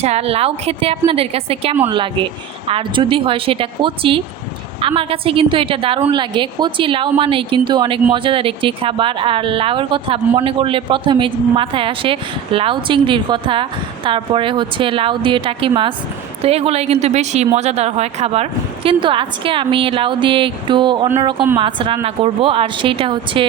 আচ্ছা, লাউ খেতে আপনাদের কাছে কেমন লাগে? আর যদি হয় সেটা কচি, আমার কাছে কিন্তু এটা দারুণ লাগে। কচি লাউ মানেই কিন্তু অনেক মজাদার একটি খাবার। আর লাউয়ের কথা মনে করলে প্রথমেই মাথায় আসে লাউ চিংড়ির কথা, তারপরে হচ্ছে লাউ দিয়ে টাকি মাছ। তো এগুলাই কিন্তু বেশি মজাদার হয় খাবার। কিন্তু আজকে আমি লাউ দিয়ে একটু অন্যরকম মাছ রান্না করব, আর সেইটা হচ্ছে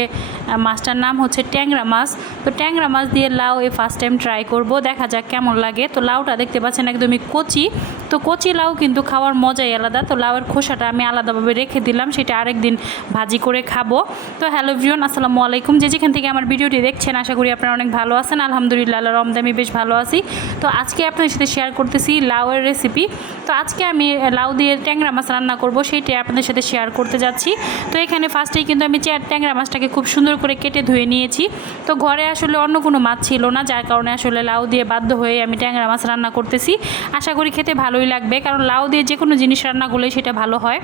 মাছটার নাম হচ্ছে ট্যাংরা মাছ। তো ট্যাংরা মাছ দিয়ে লাউ ফার্স্ট টাইম ট্রাই করব, দেখা যাক কেমন লাগে। তো লাউটা দেখতে পাচ্ছেন একদমই কচি। তো কচি লাউ কিন্তু খাওয়ার মজাই আলাদা। তো লাউয়ের খোসাটা আমি আলাদাভাবে রেখে দিলাম, সেটা আরেকদিন ভাজি করে খাবো। তো হ্যালো এভরিওয়ান, আসসালামু আলাইকুম। যেখান থেকে আমার ভিডিওটি দেখছেন আশা করি আপনারা অনেক ভালো আছেন। আলহামদুলিল্লাহ, আল্লাহর রহমতে আমি বেশ ভালো আছি। তো আজকে আপনাদের সাথে শেয়ার করতেছি লাউয়ের রেসিপি। তো আজকে আমি লাউ দিয়ে ট্যাংরা মাছ রান্না করব, সেইটাই আপনাদের সাথে শেয়ার করতে যাচ্ছি। তো এখানে ফার্স্টেই কিন্তু আমি ট্যাংরা মাছটাকে খুব সুন্দর করে কেটে ধুয়ে নিয়েছি। তো ঘরে আসলে অন্য কোনো মাছ ছিল না, যার কারণে আসলে লাউ দিয়ে বাধ্য হয়ে আমি ট্যাংরা মাছ রান্না করতেছি। আশা করি খেতে ভালোই লাগবে, কারণ লাউ দিয়ে যে কোনো জিনিস রান্না করলে সেটা ভালো হয়।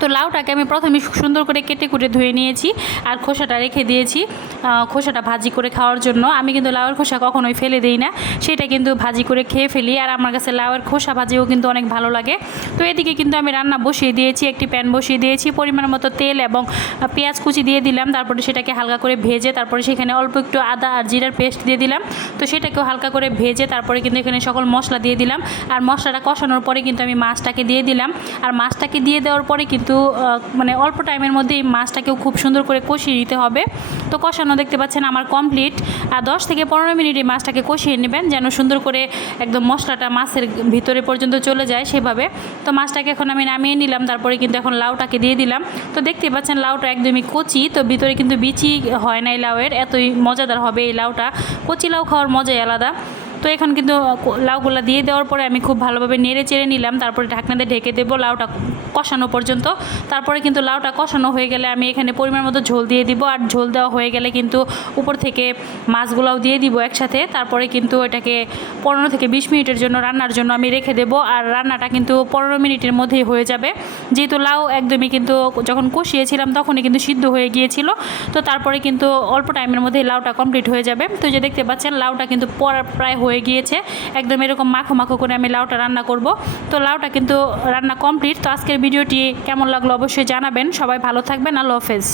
তো লাউটাকে আমি প্রথমে সুন্দর করে কেটে কুটে ধুয়ে নিয়েছি, আর খোসাটা রেখে দিয়েছি খোসাটা ভাজি করে খাওয়ার জন্য। আমি কিন্তু লাউয়ের খোসা কখনোই ফেলে দিই না, সেটা কিন্তু ভাজি করে খেয়ে ফেলি। আর আমার কাছে লাউয়ের খোসা ভাজিও কিন্তু অনেক ভালো লাগে। তো এদিকে কিন্তু আমি রান্না বসিয়ে দিয়েছি, একটি প্যান বসিয়ে দিয়েছি, পরিমাণ মতো তেল এবং পেঁয়াজ কুচি দিয়ে দিলাম। তারপরে সেটাকে হালকা করে ভেজে তারপরে সেখানে অল্প একটু আদা আর জিরার পেস্ট দিয়ে দিলাম। তো সেটাকেও হালকা করে ভেজে তারপরে কিন্তু এখানে সকল মশলা দিয়ে দিলাম। আর মশলাটা কষানোর পরে কিন্তু আমি মাছটাকে দিয়ে দিলাম। আর মাছটাকে দিয়ে দেওয়ার পরে কিন্তু মানে অল্প টাইমের মধ্যে এই মাছটাকেও খুব সুন্দর করে কষিয়ে নিতে হবে। তো কষানো দেখতে পাচ্ছেন আমার কমপ্লিট। আর 10 থেকে 15 মিনিট এই মাছটাকে কষিয়ে নেবেন, যেন সুন্দর করে একদম মশলাটা মাছের ভিতরে পর্যন্ত চলে যায় সেভাবে। তো মাছটাকে এখন আমি নামিয়ে নিলাম, তারপরে কিন্তু এখন লাউটাকে দিয়ে দিলাম। তো দেখতে পাচ্ছেন লাউটা একদমই কচি, তো ভিতরে কিন্তু বিচি হয় নাই লাউয়ের, এতই মজাদার হবে এই লাউটা। কচি লাউ খাওয়ার মজাই আলাদা। তো এখন কিন্তু লাউগুলো দিয়ে দেওয়ার পরে আমি খুব ভালোভাবে নেড়ে চেড়ে নিলাম, তারপরে ঢাকনা দিয়ে ঢেকে দেবো লাউটা কষানো পর্যন্ত। তারপরে কিন্তু লাউটা কষানো হয়ে গেলে আমি এখানে পরিমাণ মতো ঝোল দিয়ে দিব। আর ঝোল দেওয়া হয়ে গেলে কিন্তু উপর থেকে মাছগুলোও দিয়ে দিব একসাথে। তারপরে কিন্তু এটাকে 15 থেকে 20 মিনিটের জন্য রান্নার জন্য আমি রেখে দেবো। আর রান্নাটা কিন্তু 15 মিনিটের মধ্যেই হয়ে যাবে, যেহেতু লাউ একদমই কিন্তু যখন কষিয়েছিলাম তখনই কিন্তু সিদ্ধ হয়ে গিয়েছিল। তো তারপরে কিন্তু অল্প টাইমের মধ্যেই লাউটা কমপ্লিট হয়ে যাবে। তো যে দেখতে পাচ্ছেন লাউটা কিন্তু প্রায় হয়ে গিয়েছে, একদম এরকম মাখো মাখো করে আমি লাউটা রান্না করব। তো লাউটা কিন্তু রান্না কমপ্লিট। তো আজকের ভিডিওটি কেমন লাগলো অবশ্যই জানাবেন। সবাই ভালো থাকবেন, আল্লাহ হাফেজ।